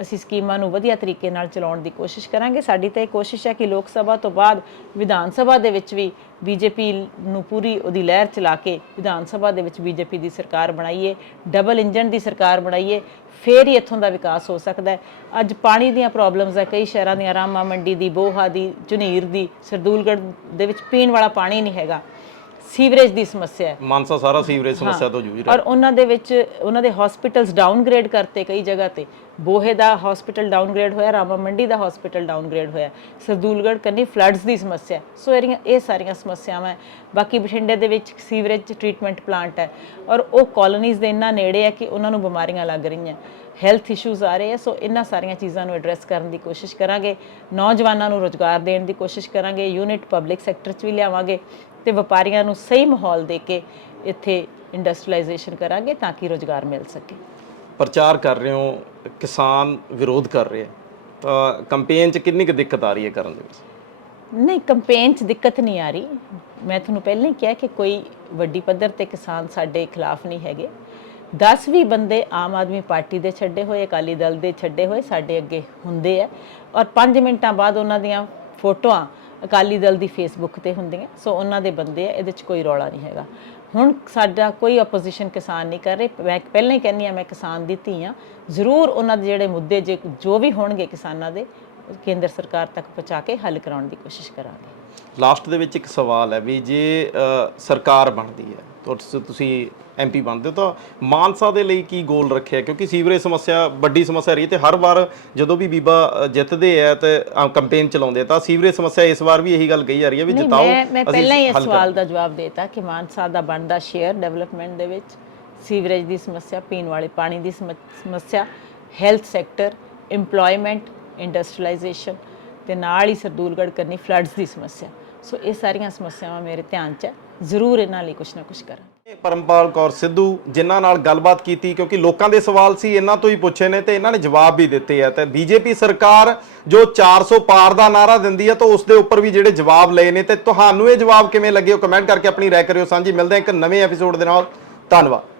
ਅਸੀਂ ਸਕੀਮਾਂ ਨੂੰ ਵਧੀਆ ਤਰੀਕੇ ਨਾਲ ਚਲਾਉਣ ਦੀ ਕੋਸ਼ਿਸ਼ ਕਰਾਂਗੇ। ਸਾਡੀ ਤਾਂ ਇਹ ਕੋਸ਼ਿਸ਼ ਹੈ ਕਿ ਲੋਕ ਸਭਾ ਤੋਂ ਬਾਅਦ ਵਿਧਾਨ ਸਭਾ ਦੇ ਵਿੱਚ ਵੀ ਬੀਜੇਪੀ ਨੂੰ ਪੂਰੀ ਉਹਦੀ ਲਹਿਰ ਚਲਾ ਕੇ ਵਿਧਾਨ ਸਭਾ ਦੇ ਵਿੱਚ ਬੀਜੇਪੀ ਦੀ ਸਰਕਾਰ ਬਣਾਈਏ ਡਬਲ ਇੰਜਨ ਦੀ ਸਰਕਾਰ ਬਣਾਈਏ, ਫੇਰ ਹੀ ਇੱਥੋਂ ਦਾ ਵਿਕਾਸ ਹੋ ਸਕਦਾ ਹੈ। ਅੱਜ ਪਾਣੀ ਦੀਆਂ ਪ੍ਰੋਬਲਮਸ ਹੈ, ਕਈ ਸ਼ਹਿਰਾਂ ਦੀਆਂ ਰਾਮਾ ਮੰਡੀ ਦੀ, ਬੋਹਾ ਦੀ ਝੁਨੀਰ ਦੀ, ਸਰਦੂਲਗੜ੍ਹ ਦੇ ਵਿੱਚ ਪੀਣ ਵਾਲਾ ਪਾਣੀ ਨਹੀਂ ਹੈਗਾ। ਸੀਵਰੇਜ ਦੀ ਸਮੱਸਿਆ ਹੈ। ਮਾਨਸਾ ਸਾਰਾ ਸੀਵਰੇਜ ਸਮੱਸਿਆ ਤੋਂ ਜੂਝ ਰਿਹਾ ਔਰ ਉਹਨਾਂ ਦੇ ਵਿੱਚ ਉਹਨਾਂ ਦੇ ਹਸਪੀਟਲਸ ਡਾਊਨਗ੍ਰੇਡ ਕਰਤੇ ਕਈ ਜਗ੍ਹਾ ਤੇ। ਬੋਹੇ ਦਾ ਹਸਪੀਟਲ ਡਾਊਨਗ੍ਰੇਡ ਹੋਇਆ ਰਾਮਾ ਮੰਡੀ ਦਾ ਹਸਪੀਟਲ ਡਾਊਨਗ੍ਰੇਡ ਹੋਇਆ। ਸਰਦੂਲਗੜ੍ਹ ਕੰਨੀ ਫਲੱਡਸ ਦੀ ਸਮੱਸਿਆ। ਸੋ ਇਹਦੀਆਂ ਇਹ ਸਾਰੀਆਂ ਸਮੱਸਿਆਵਾਂ ਹੈ। ਬਾਕੀ ਬਠਿੰਡੇ ਦੇ ਵਿੱਚ ਸੀਵਰੇਜ ਟ੍ਰੀਟਮੈਂਟ ਪਲਾਂਟ ਹੈ। ਔਰ ਉਹ ਕਾਲੋਨੀਜ਼ ਦੇ ਇੰਨਾ ਨੇੜੇ ਹੈ ਕਿ ਉਹਨਾਂ ਨੂੰ ਬਿਮਾਰੀਆਂ ਲੱਗ ਰਹੀਆਂ ਹੈਲਥ ਇਸ਼ੂਜ਼ ਆ ਰਹੇ ਆ ਸੋ ਇਹਨਾਂ ਸਾਰੀਆਂ ਚੀਜ਼ਾਂ ਨੂੰ ਐਡਰੈਸ ਕਰਨ ਦੀ ਕੋਸ਼ਿਸ਼ ਕਰਾਂਗੇ। ਨੌਜਵਾਨਾਂ ਨੂੰ ਰੋਜ਼ਗਾਰ ਦੇਣ ਦੀ ਕੋਸ਼ਿਸ਼ ਕਰਾਂਗੇ। ਯੂਨਿਟ ਪਬਲਿਕ ਸੈਕਟਰ 'ਚ ਵੀ ਲਿਆਵਾਂਗੇ। ਤੇ ਵਪਾਰੀਆਂ ਨੂੰ ਸਹੀ ਮਾਹੌਲ ਦੇ ਕੇ ਇੱਥੇ ਇੰਡਸਟਰੀਲਾਈਜੇਸ਼ਨ ਕਰਾਂਗੇ ਤਾਂ ਕਿ ਰੋਜ਼ਗਾਰ ਮਿਲ ਸਕੇ। ਪ੍ਰਚਾਰ ਕਰ ਰਹੇ ਹੋ ਕਿਸਾਨ ਵਿਰੋਧ ਕਰ ਰਹੇ ਤਾਂ ਕੰਪੇਨ 'ਚ ਕਿੰਨੀ ਕੁ ਦਿੱਕਤ ਆ ਰਹੀ ਹੈ ਕਰਨ ਦੇ ਵਿੱਚ? ਨਹੀਂ ਕੰਪੇਨ 'ਚ ਦਿੱਕਤ ਨਹੀਂ ਆ ਰਹੀ। ਮੈਂ ਤੁਹਾਨੂੰ ਪਹਿਲਾਂ ਹੀ ਕਿਹਾ ਕਿ ਕੋਈ ਵੱਡੀ ਪੱਧਰ ਤੇ ਕਿਸਾਨ ਸਾਡੇ ਖਿਲਾਫ ਨਹੀਂ ਹੈਗੇ। 10 ਵੀ ਬੰਦੇ ਆਮ ਆਦਮੀ ਪਾਰਟੀ ਦੇ ਛੱਡੇ ਹੋਏ ਅਕਾਲੀ ਦਲ ਦੇ ਛੱਡੇ ਹੋਏ ਸਾਡੇ ਅੱਗੇ ਹੁੰਦੇ ਆ। ਔਰ 5 ਮਿੰਟਾਂ ਬਾਅਦ ਉਹਨਾਂ ਦੀਆਂ ਫੋਟੋਆਂ ਅਕਾਲੀ ਦਲ ਦੀ ਫੇਸਬੁੱਕ ਤੇ ਹੁੰਦੀਆਂ ਸੋ ਉਹਨਾਂ ਦੇ ਬੰਦੇ ਆ, ਇਹਦੇ 'ਚ ਕੋਈ ਰੌਲਾ ਨਹੀਂ ਹੈਗਾ। ਹੁਣ ਸਾਡਾ ਕੋਈ ਆਪੋਜੀਸ਼ਨ ਕਿਸਾਨ ਨਹੀਂ ਕਰ ਰਹੇ। ਮੈਂ ਪਹਿਲਾਂ ਹੀ ਕਹਿੰਦੀ ਆ ਮੈਂ ਕਿਸਾਨ ਦੀ ਧੀ ਆ ਜ਼ਰੂਰ ਉਹਨਾਂ ਦੇ ਜਿਹੜੇ ਮੁੱਦੇ, ਜੇ ਜੋ ਵੀ ਹੋਣਗੇ ਕਿਸਾਨਾਂ ਦੇ ਕੇਂਦਰ ਸਰਕਾਰ ਤੱਕ ਪਹੁੰਚਾ ਕੇ ਹੱਲ ਕਰਾਉਣ ਦੀ ਕੋਸ਼ਿਸ਼ ਕਰਾਂਗੇ। ਲਾਸਟ ਦੇ ਵਿੱਚ ਇੱਕ ਸਵਾਲ ਹੈ ਵੀ ਜੇ ਸਰਕਾਰ ਬਣਦੀ ਹੈ ਤੁਸ- ਤੁਸੀਂ ਐਮਪੀ ਬਣਦੇ ਹੋ ਤਾਂ ਮਾਨਸਾ ਦੇ ਲਈ ਕੀ ਗੋਲ ਰੱਖਿਆ? ਕਿਉਂਕਿ ਸੀਵਰੇਜ ਸਮੱਸਿਆ ਵੱਡੀ ਸਮੱਸਿਆ ਰਹੀ ਤੇ ਹਰ ਵਾਰ ਜਦੋਂ ਵੀ ਬੀਬਾ ਜਿੱਤਦੇ ਆ ਤੇ ਕੰਪੇਨ ਚਲਾਉਂਦੇ ਤਾਂ ਸੀਵਰੇਜ ਸਮੱਸਿਆ ਇਸ ਵਾਰ ਵੀ ਇਹੀ ਗੱਲ ਕਹੀ ਜਾ ਰਹੀ ਹੈ ਵੀ ਜਿਤਾਓ ਮੈਂ ਪਹਿਲਾਂ ਹੀ ਇਸ ਸਵਾਲ ਦਾ ਜਵਾਬ ਦੇਤਾ ਕਿ ਮਾਨਸਾ ਦਾ ਬਣਦਾ ਸ਼ੇਅਰ ਡਿਵੈਲਪਮੈਂਟ ਦੇ ਵਿੱਚ ਸੀਵਰੇਜ ਦੀ ਸਮੱਸਿਆ ਪੀਣ ਵਾਲੇ ਪਾਣੀ ਦੀ ਸਮੱਸ- ਸਮੱਸਿਆ ਹੈਲਥ ਸੈਕਟਰ EMPLOYMENT ਇੰਡਸਟਰੀਲਾਈਜੇਸ਼ਨ ਤੇ ਨਾਲ ਹੀ ਸਰਦੂਲਗੜ੍ਹ ਕਰਨੀ ਫਲੱਡਸ ਦੀ ਸਮੱਸਿਆ। ਸੋ ਇਹ ਸਾਰੀਆਂ ਸਮੱਸਿਆਵਾਂ ਮੇਰੇ ਧਿਆਨ 'ਚ ਹੈ। ਜ਼ਰੂਰ ਇਹਨਾਂ ਲਈ ਕੁਝ ਨਾ ਕੁਝ ਕਰਾਂ। ਪਰਮਪਾਲ ਕੌਰ ਸਿੱਧੂ, ਜਿਨ੍ਹਾਂ ਨਾਲ ਗੱਲਬਾਤ ਕੀਤੀ, ਕਿਉਂਕਿ ਲੋਕਾਂ ਦੇ ਸਵਾਲ ਸੀ, ਇਹਨਾਂ ਤੋਂ ਹੀ ਪੁੱਛੇ ਨੇ ਤੇ ਇਹਨਾਂ ਨੇ ਜਵਾਬ ਵੀ ਦਿੱਤੇ ਆ। ਤੇ ਬੀਜੇਪੀ ਸਰਕਾਰ ਜੋ 400 ਪਾਰ ਦਾ ਨਾਰਾ ਦਿੰਦੀ ਹੈ ਤਾਂ ਉਸ ਦੇ ਉੱਪਰ ਵੀ ਜਿਹੜੇ ਜਵਾਬ ਲਏ ਨੇ, ਤੇ ਤੁਹਾਨੂੰ ਇਹ ਜਵਾਬ ਕਿਵੇਂ ਲੱਗੇ, ਉਹ ਕਮੈਂਟ ਕਰਕੇ ਆਪਣੀ ਰਾਏ ਕਰਿਓ। ਸਾਂਝੀ, ਮਿਲਦੇ ਹਾਂ ਇੱਕ ਨਵੇਂ ਐਪੀਸੋਡ ਦੇ ਨਾਲ। ਧੰਨਵਾਦ।